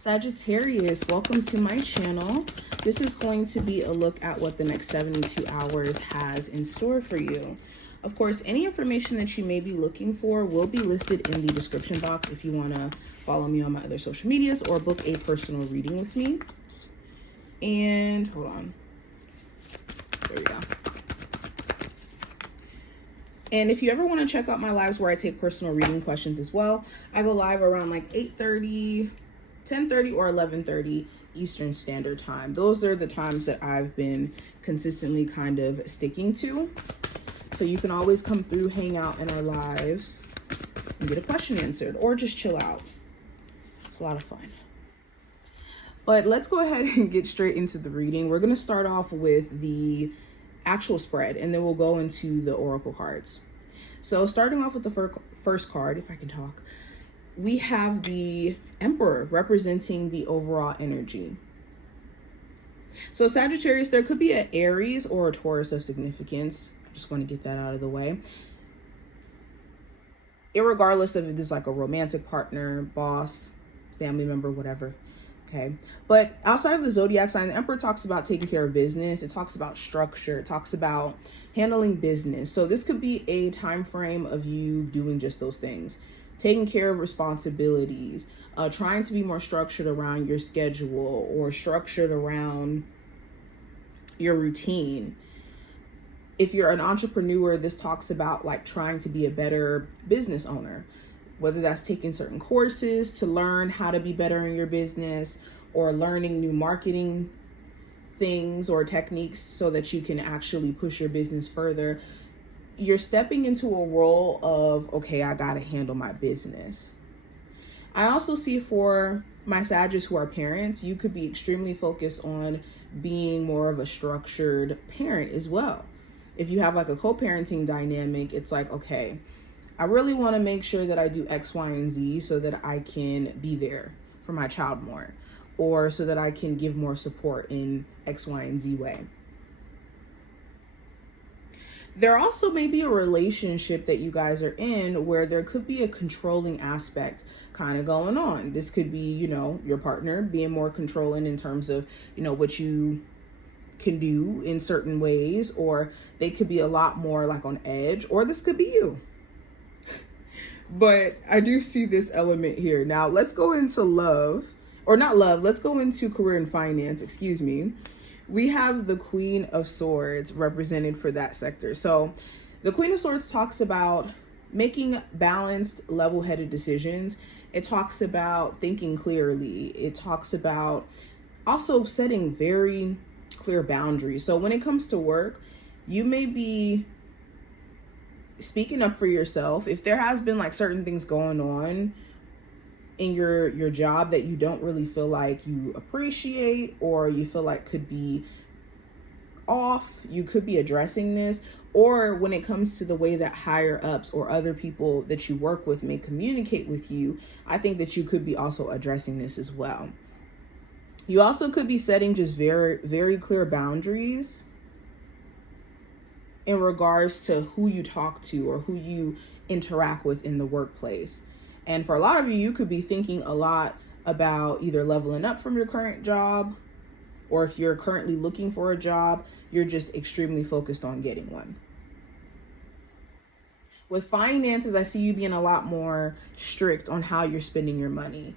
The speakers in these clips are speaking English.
Sagittarius, welcome to my channel. This is going to be a look at what the next 72 hours has in store for you. Of course, any information that you may be looking for will be listed in the description box if you want to follow me on my other social medias or book a personal reading with me. And hold on. There we go. And if you ever want to check out my lives where I take personal reading questions as well, I go live around like 8:30, 10:30, or 11:30 Eastern Standard Time. Those are the times that I've been consistently kind of sticking to. So you can always come through, hang out in our lives, and get a question answered, or just chill out. It's a lot of fun. But let's go ahead and get straight into the reading. We're going to start off with the actual spread, and then we'll go into the oracle cards. So starting off with the first card, if I can talk, we have the Emperor representing the overall energy. So Sagittarius, there could be an Aries or a Taurus of significance. I just want to get that out of the way. Irregardless of if this is like a romantic partner, boss, family member, whatever. Okay. But outside of the zodiac sign, the Emperor talks about taking care of business. It talks about structure. It talks about handling business. So this could be a time frame of you doing just those things. Taking care of responsibilities, trying to be more structured around your schedule or structured around your routine. If you're an entrepreneur, this talks about like trying to be a better business owner, whether that's taking certain courses to learn how to be better in your business or learning new marketing things or techniques so that you can actually push your business further. You're stepping into a role of, okay, I got to handle my business. I also see for my Sagittarius who are parents, you could be extremely focused on being more of a structured parent as well. If you have like a co-parenting dynamic, it's like, okay, I really want to make sure that I do X, Y, and Z so that I can be there for my child more, or so that I can give more support in X, Y, and Z way. There also may be a relationship that you guys are in where there could be a controlling aspect kind of going on. This could be, you know, your partner being more controlling in terms of, you know, what you can do in certain ways, or they could be a lot more like on edge, or this could be you. But I do see this element here. Now let's go into love, or not love, let's go into career and finance, excuse me. We have the Queen of Swords represented for that sector. So the Queen of Swords talks about making balanced, level-headed decisions. It talks about thinking clearly. It talks about also setting very clear boundaries. So when it comes to work, you may be speaking up for yourself. If there has been like certain things going on in your job that you don't really feel like you appreciate, or you feel like could be off, you could be addressing this. Or when it comes to the way that higher ups or other people that you work with may communicate with you, I think that you could be also addressing this as well. You also could be setting just very, very clear boundaries in regards to who you talk to or who you interact with in the workplace. And for a lot of you, you could be thinking a lot about either leveling up from your current job, or if you're currently looking for a job, you're just extremely focused on getting one. With finances, I see you being a lot more strict on how you're spending your money,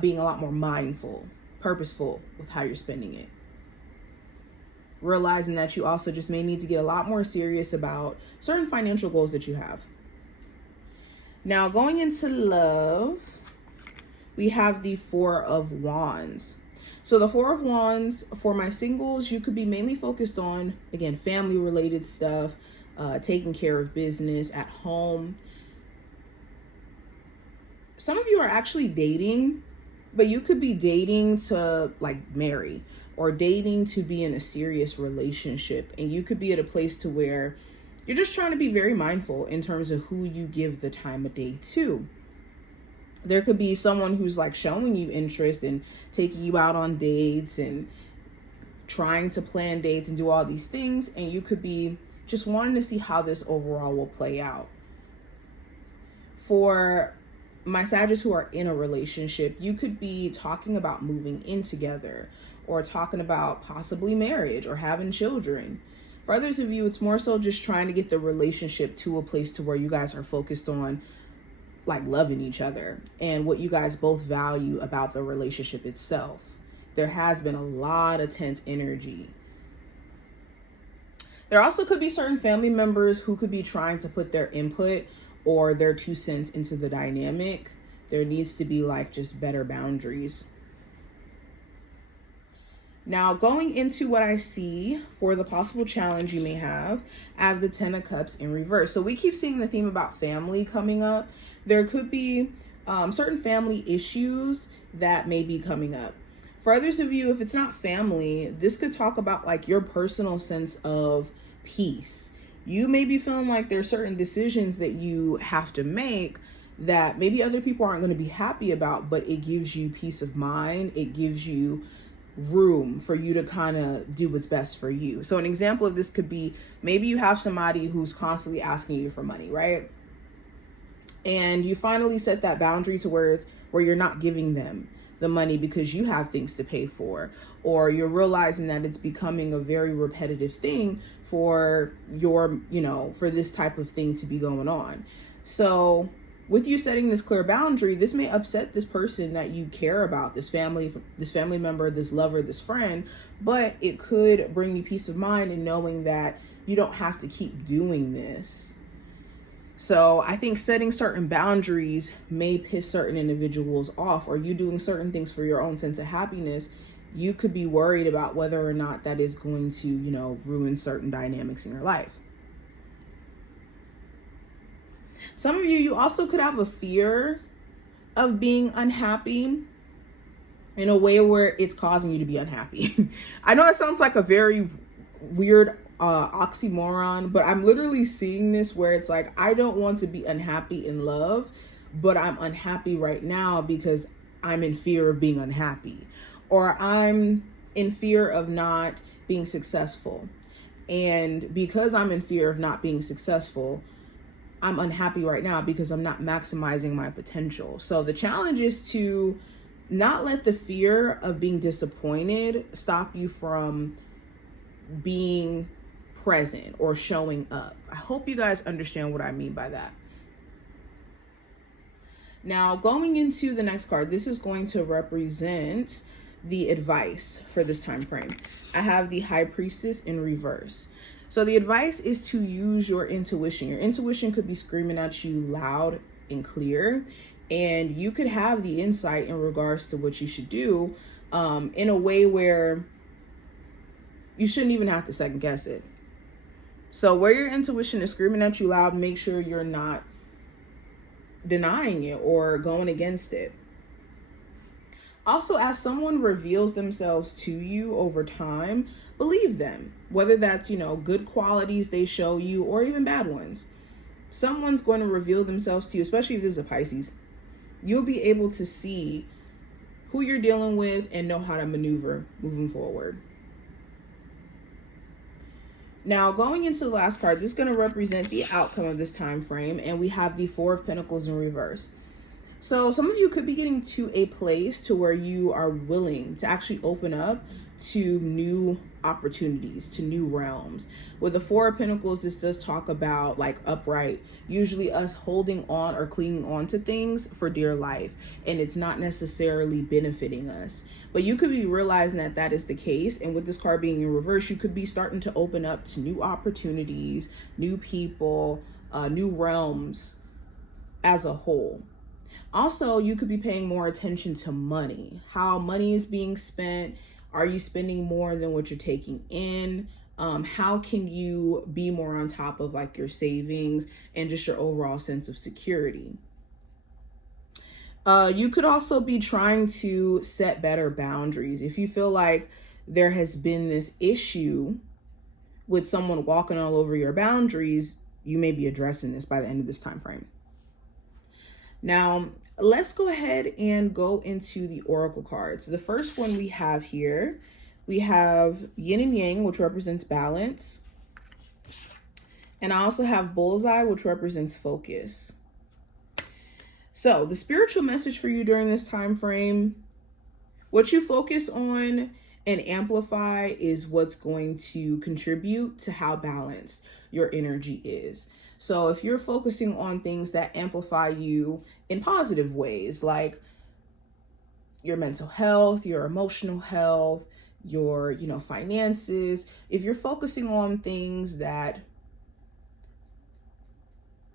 being a lot more mindful, purposeful with how you're spending it. Realizing that you also just may need to get a lot more serious about certain financial goals that you have. Now, going into love, we have the Four of Wands. So the Four of Wands, for my singles, you could be mainly focused on, again, family-related stuff, taking care of business at home. Some of you are actually dating, but you could be dating to like marry, or dating to be in a serious relationship. And you could be at a place to where you're just trying to be very mindful in terms of who you give the time of day to. There could be someone who's like showing you interest and taking you out on dates and trying to plan dates and do all these things. And you could be just wanting to see how this overall will play out. For my Sagittarius who are in a relationship, you could be talking about moving in together or talking about possibly marriage or having children. For others of you, it's more so just trying to get the relationship to a place to where you guys are focused on like loving each other and what you guys both value about the relationship itself. There has been a lot of tense energy. There also could be certain family members who could be trying to put their input or their 2 cents into the dynamic. There needs to be like just better boundaries. Now, going into what I see for the possible challenge you may have, I have the 10 of Cups in reverse. So we keep seeing the theme about family coming up. There could be certain family issues that may be coming up. For others of you, if it's not family, this could talk about like your personal sense of peace. You may be feeling like there's certain decisions that you have to make that maybe other people aren't going to be happy about, but it gives you peace of mind. It gives you room for you to kind of do what's best for you. So an example of this could be maybe you have somebody who's constantly asking you for money, right? And you finally set that boundary to where you're not giving them the money because you have things to pay for, or you're realizing that it's becoming a very repetitive thing for your, for this type of thing to be going on. So with you setting this clear boundary, this may upset this person that you care about, this family member, this lover, this friend, but it could bring you peace of mind in knowing that you don't have to keep doing this. So I think setting certain boundaries may piss certain individuals off, or you doing certain things for your own sense of happiness. You could be worried about whether or not that is going to, ruin certain dynamics in your life. Some of you also could have a fear of being unhappy in a way where it's causing you to be unhappy. I know it sounds like a very weird oxymoron, but I'm literally seeing this where it's like, I don't want to be unhappy in love, but I'm unhappy right now because I'm in fear of being unhappy, or I'm in fear of not being successful. And because I'm in fear of not being successful, I'm unhappy right now because I'm not maximizing my potential. So the challenge is to not let the fear of being disappointed stop you from being present or showing up. I hope you guys understand what I mean by that. Now, going into the next card, this is going to represent the advice for this time frame. I have the High Priestess in reverse. So the advice is to use your intuition. Your intuition could be screaming at you loud and clear, and you could have the insight in regards to what you should do in a way where you shouldn't even have to second guess it. So where your intuition is screaming at you loud, make sure you're not denying it or going against it. Also, as someone reveals themselves to you over time, believe them, whether that's, good qualities they show you or even bad ones. Someone's going to reveal themselves to you, especially if this is a Pisces. You'll be able to see who you're dealing with and know how to maneuver moving forward. Now, going into the last card, this is going to represent the outcome of this time frame, and we have the Four of Pentacles in reverse. So some of you could be getting to a place to where you are willing to actually open up to new opportunities, to new realms. With the Four of Pentacles, this does talk about like upright, usually us holding on or clinging on to things for dear life, and it's not necessarily benefiting us. But you could be realizing that that is the case, and with this card being in reverse, you could be starting to open up to new opportunities, new people, new realms as a whole. Also, you could be paying more attention to money, how money is being spent. Are you spending more than what you're taking in? How can you be more on top of like your savings and just your overall sense of security? You could also be trying to set better boundaries. If you feel like there has been this issue with someone walking all over your boundaries, you may be addressing this by the end of this time frame. Now, let's go ahead and go into the oracle cards. The first one we have here, we have Yin and Yang, which represents balance. And I also have Bullseye, which represents focus. So the spiritual message for you during this time frame, what you focus on and amplify is what's going to contribute to how balanced your energy is. So if you're focusing on things that amplify you in positive ways, like your mental health, your emotional health, your, finances, if you're focusing on things that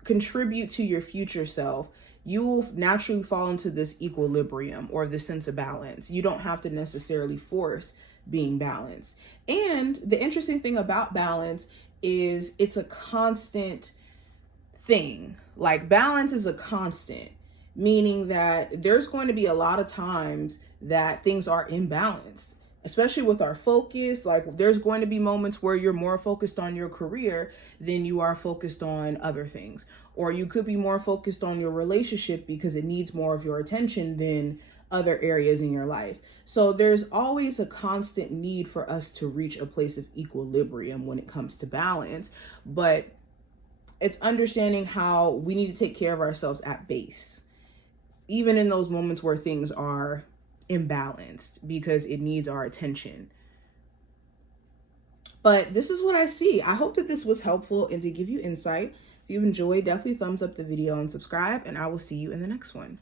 contribute to your future self, you will naturally fall into this equilibrium or this sense of balance. You don't have to necessarily force being balanced. And the interesting thing about balance is it's a constant thing. Like balance is a constant, meaning that there's going to be a lot of times that things are imbalanced, especially with our focus. Like there's going to be moments where you're more focused on your career than you are focused on other things. Or you could be more focused on your relationship because it needs more of your attention than other areas in your life. So there's always a constant need for us to reach a place of equilibrium when it comes to balance. But it's understanding how we need to take care of ourselves at base, even in those moments where things are imbalanced, because it needs our attention. But this is what I see. I hope that this was helpful and to give you insight. If you've enjoyed, definitely thumbs up the video and subscribe, and I will see you in the next one.